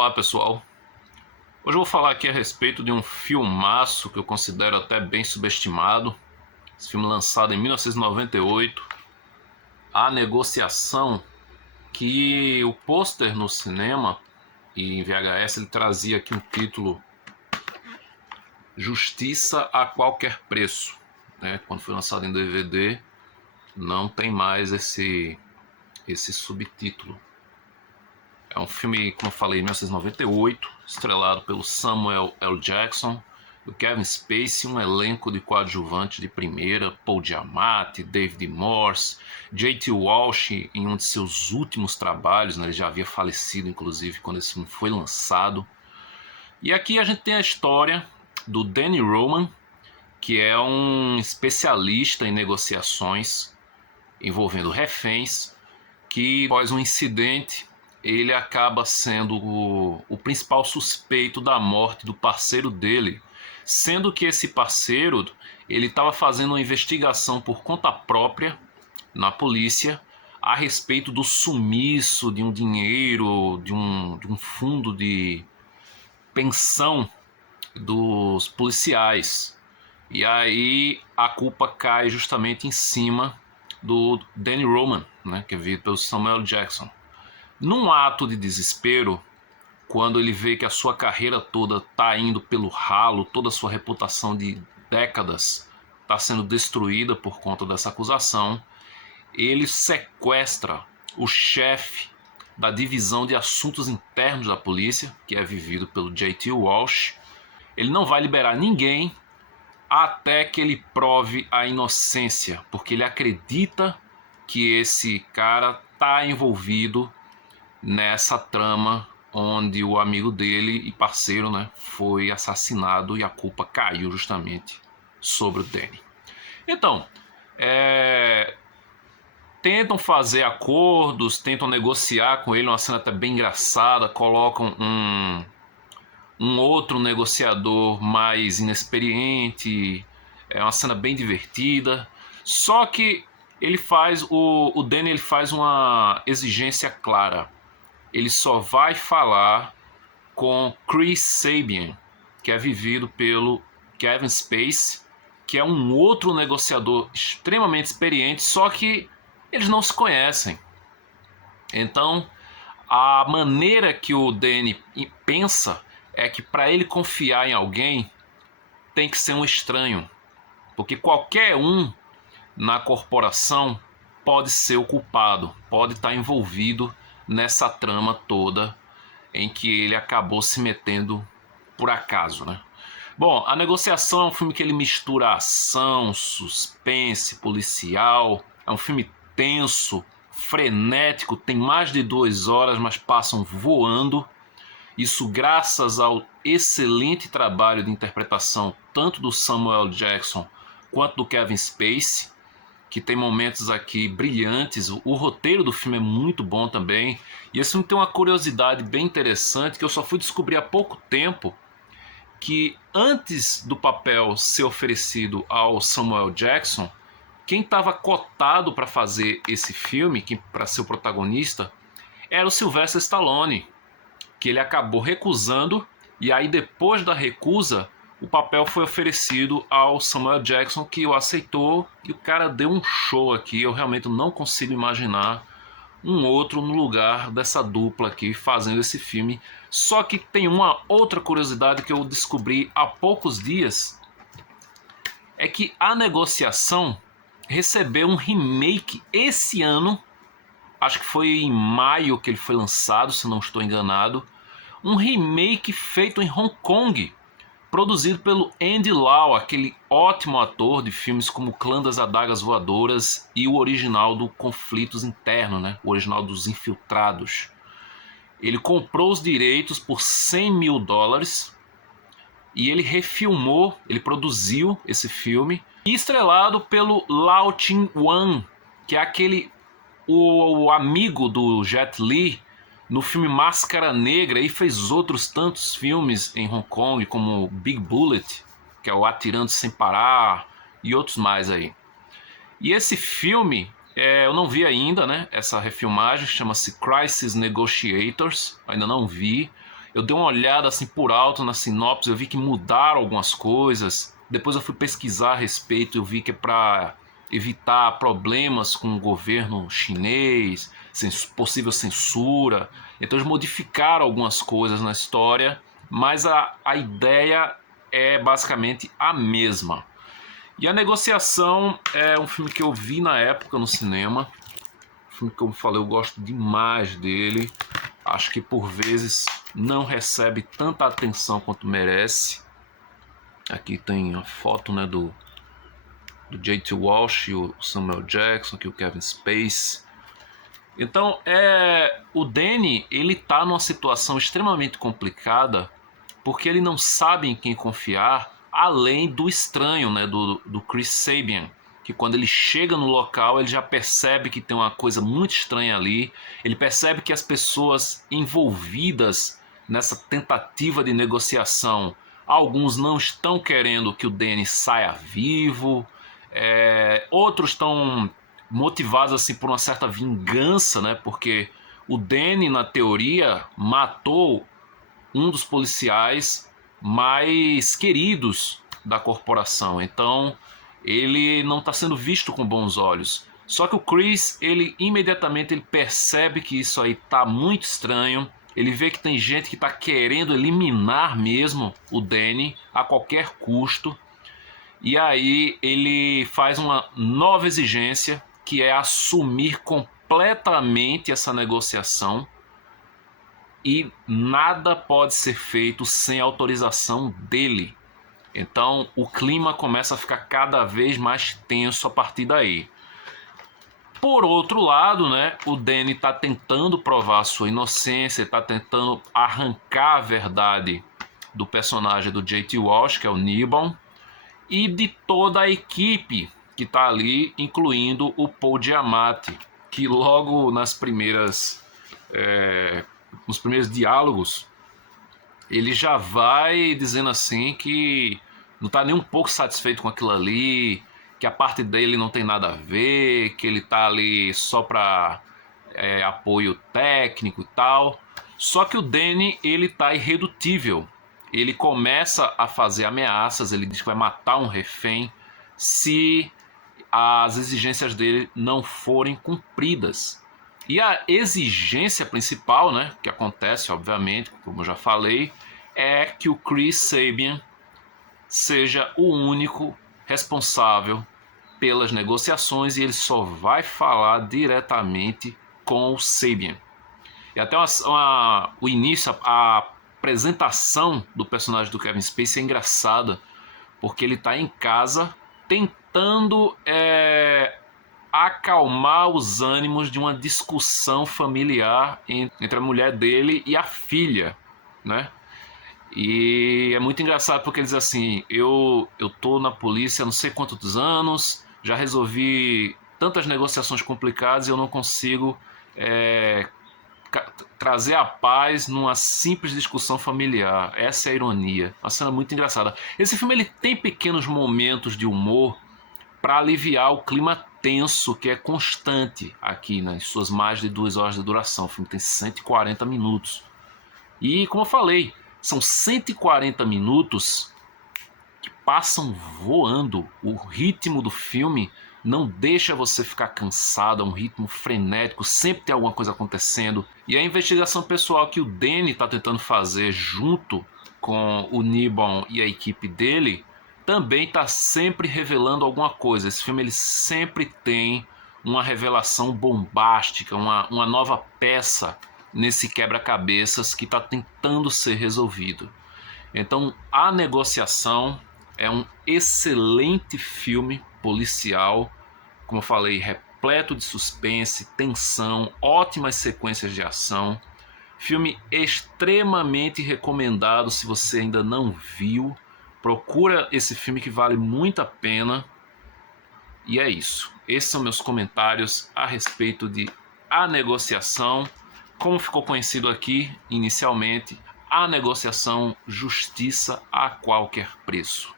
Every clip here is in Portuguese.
Olá pessoal, hoje eu vou falar aqui a respeito de um filmaço que eu considero até bem subestimado. Esse filme lançado em 1998, A Negociação, que o pôster no cinema e em VHS ele trazia aqui um título: Justiça a Qualquer Preço, né? Quando foi lançado em DVD não tem mais esse subtítulo. É um filme, como eu falei, 1998, estrelado pelo Samuel L. Jackson, o Kevin Spacey, um elenco de coadjuvante de primeira, Paul Giamatti, David Morse, J.T. Walsh em um de seus últimos trabalhos, né? Ele já havia falecido, inclusive, quando esse filme foi lançado. E aqui a gente tem a história do Danny Roman, que é um especialista em negociações envolvendo reféns, que após um incidente ele acaba sendo o principal suspeito da morte do parceiro dele, sendo que esse parceiro ele estava fazendo uma investigação por conta própria na polícia a respeito do sumiço de um dinheiro de um fundo de pensão dos policiais. E aí a culpa cai justamente em cima do Danny Roman, né, que é vivido pelo Samuel Jackson. Num ato de desespero, quando ele vê que a sua carreira toda está indo pelo ralo, toda a sua reputação de décadas está sendo destruída por conta dessa acusação, ele sequestra o chefe da divisão de assuntos internos da polícia, que é vivido pelo J.T. Walsh. Ele não vai liberar ninguém até que ele prove a inocência, porque ele acredita que esse cara está envolvido nessa trama onde o amigo dele e parceiro, né, foi assassinado e a culpa caiu justamente sobre o Danny. Então, tentam fazer acordos, tentam negociar com ele, uma cena até bem engraçada, colocam um outro negociador mais inexperiente, é uma cena bem divertida, só que ele faz, o Danny ele faz uma exigência clara: ele só vai falar com Chris Sabian, que é vivido pelo Kevin Spacey, que é um outro negociador extremamente experiente, só que eles não se conhecem. Então, a maneira que o Danny pensa é que para ele confiar em alguém tem que ser um estranho, porque qualquer um na corporação pode ser o culpado, pode estar envolvido nessa trama toda em que ele acabou se metendo por acaso, né? Bom, A Negociação é um filme que ele mistura ação, suspense, policial, é um filme tenso, frenético, tem mais de 2 horas, mas passam voando. Isso graças ao excelente trabalho de interpretação tanto do Samuel Jackson quanto do Kevin Spacey, que tem momentos aqui brilhantes. O roteiro do filme é muito bom também. E esse filme tem uma curiosidade bem interessante que eu só fui descobrir há pouco tempo, que antes do papel ser oferecido ao Samuel Jackson, quem estava cotado para fazer esse filme, para ser o protagonista, era o Sylvester Stallone, que ele acabou recusando, e aí depois da recusa o papel foi oferecido ao Samuel Jackson, que o aceitou, e o cara deu um show aqui. Eu realmente não consigo imaginar um outro no lugar dessa dupla aqui fazendo esse filme. Só que tem uma outra curiosidade que eu descobri há poucos dias, é que A Negociação recebeu um remake esse ano, acho que foi em maio que ele foi lançado, se não estou enganado, um remake feito em Hong Kong, produzido pelo Andy Lau, aquele ótimo ator de filmes como Clã das Adagas Voadoras e o original do Conflitos Internos, né? O original dos Infiltrados. Ele comprou os direitos por $100 mil e ele refilmou, ele produziu esse filme, estrelado pelo Lau Ching-wan, que é o amigo do Jet Li no filme Máscara Negra, e fez outros tantos filmes em Hong Kong, como Big Bullet, que é o Atirando Sem Parar, e outros mais aí. E esse filme, eu não vi ainda, né? Essa refilmagem chama-se Crisis Negotiators, ainda não vi. Eu dei uma olhada assim por alto na sinopse, eu vi que mudaram algumas coisas. Depois eu fui pesquisar a respeito, eu vi que é para evitar problemas com o governo chinês, possível censura. Então eles modificaram algumas coisas na história, mas a ideia é basicamente a mesma. E A Negociação é um filme que eu vi na época no cinema. Um filme que, como eu falei, eu gosto demais dele. Acho que por vezes não recebe tanta atenção quanto merece. Aqui tem a foto, né, do J.T. Walsh, o Samuel Jackson, aqui o Kevin Spacey. Então, o Danny, ele tá numa situação extremamente complicada porque ele não sabe em quem confiar, além do estranho, né, do Chris Sabian, que quando ele chega no local, ele já percebe que tem uma coisa muito estranha ali, ele percebe que as pessoas envolvidas nessa tentativa de negociação, alguns não estão querendo que o Danny saia vivo, outros estão motivados assim por uma certa vingança, né? Porque o Danny, na teoria, matou um dos policiais mais queridos da corporação. Então, ele não está sendo visto com bons olhos. Só que o Chris, ele imediatamente ele percebe que isso aí tá muito estranho. Ele vê que tem gente que está querendo eliminar mesmo o Danny a qualquer custo. E aí ele faz uma nova exigência, que é assumir completamente essa negociação, e nada pode ser feito sem autorização dele. Então o clima começa a ficar cada vez mais tenso a partir daí. Por outro lado, né, o Danny está tentando provar a sua inocência, está tentando arrancar a verdade do personagem do J.T. Walsh, que é o Nibon, e de toda a equipe que está ali, incluindo o Paul Giamatti, que logo nos primeiros diálogos, ele já vai dizendo assim que não está nem um pouco satisfeito com aquilo ali, que a parte dele não tem nada a ver, que ele está ali só para apoio técnico e tal. Só que o Danny, ele tá irredutível. Ele começa a fazer ameaças, ele diz que vai matar um refém se as exigências dele não forem cumpridas. E a exigência principal, né, que acontece, obviamente, como eu já falei, é que o Chris Sabian seja o único responsável pelas negociações e ele só vai falar diretamente com o Sabian. E até o início, a apresentação do personagem do Kevin Spacey é engraçada, porque ele está em casa tentando acalmar os ânimos de uma discussão familiar entre a mulher dele e a filha, né? E é muito engraçado porque ele diz assim: eu tô na polícia há não sei quantos anos, já resolvi tantas negociações complicadas e eu não consigo trazer a paz numa simples discussão familiar. Essa é a ironia. Uma cena muito engraçada. Esse filme ele tem pequenos momentos de humor para aliviar o clima tenso que é constante aqui nas suas mais de 2 horas de duração. O filme tem 140 minutos. E, como eu falei, são 140 minutos que passam voando. O ritmo do filme não deixa você ficar cansado, é um ritmo frenético, sempre tem alguma coisa acontecendo. E a investigação pessoal que o Danny está tentando fazer junto com o Nibon e a equipe dele também está sempre revelando alguma coisa. Esse filme ele sempre tem uma revelação bombástica, uma nova peça nesse quebra-cabeças que está tentando ser resolvido. Então, A Negociação é um excelente filme policial, como eu falei, repleto de suspense, tensão, ótimas sequências de ação. Filme extremamente recomendado se você ainda não viu. Procura esse filme que vale muito a pena. E é isso. Esses são meus comentários a respeito de A Negociação. Como ficou conhecido aqui inicialmente, A Negociação, justiça a qualquer preço.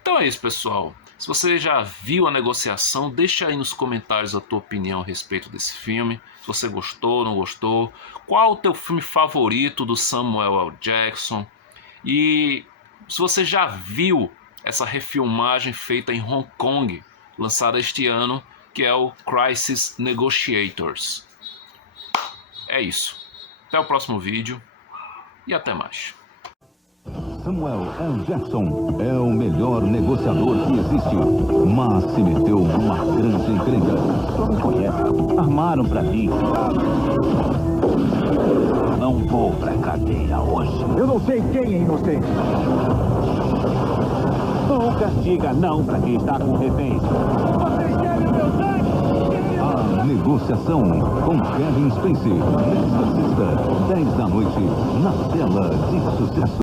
Então é isso, pessoal. Se você já viu a negociação, deixa aí nos comentários a tua opinião a respeito desse filme. Se você gostou, não gostou. Qual o teu filme favorito do Samuel L. Jackson? E se você já viu essa refilmagem feita em Hong Kong, lançada este ano, que é o Crisis Negotiators. É isso. Até o próximo vídeo e até mais. Samuel L. Jackson é o melhor negociador que existe, mas se meteu numa grande encrenca. Só me conhece. Armaram pra mim. Não vou pra cadeia hoje. Eu não sei quem é inocente. Nunca diga não pra quem está com reféns. Vocês querem meu sangue? A Negociação com Kevin Spacey. Nesta sexta, 10 da noite, na tela de sucesso.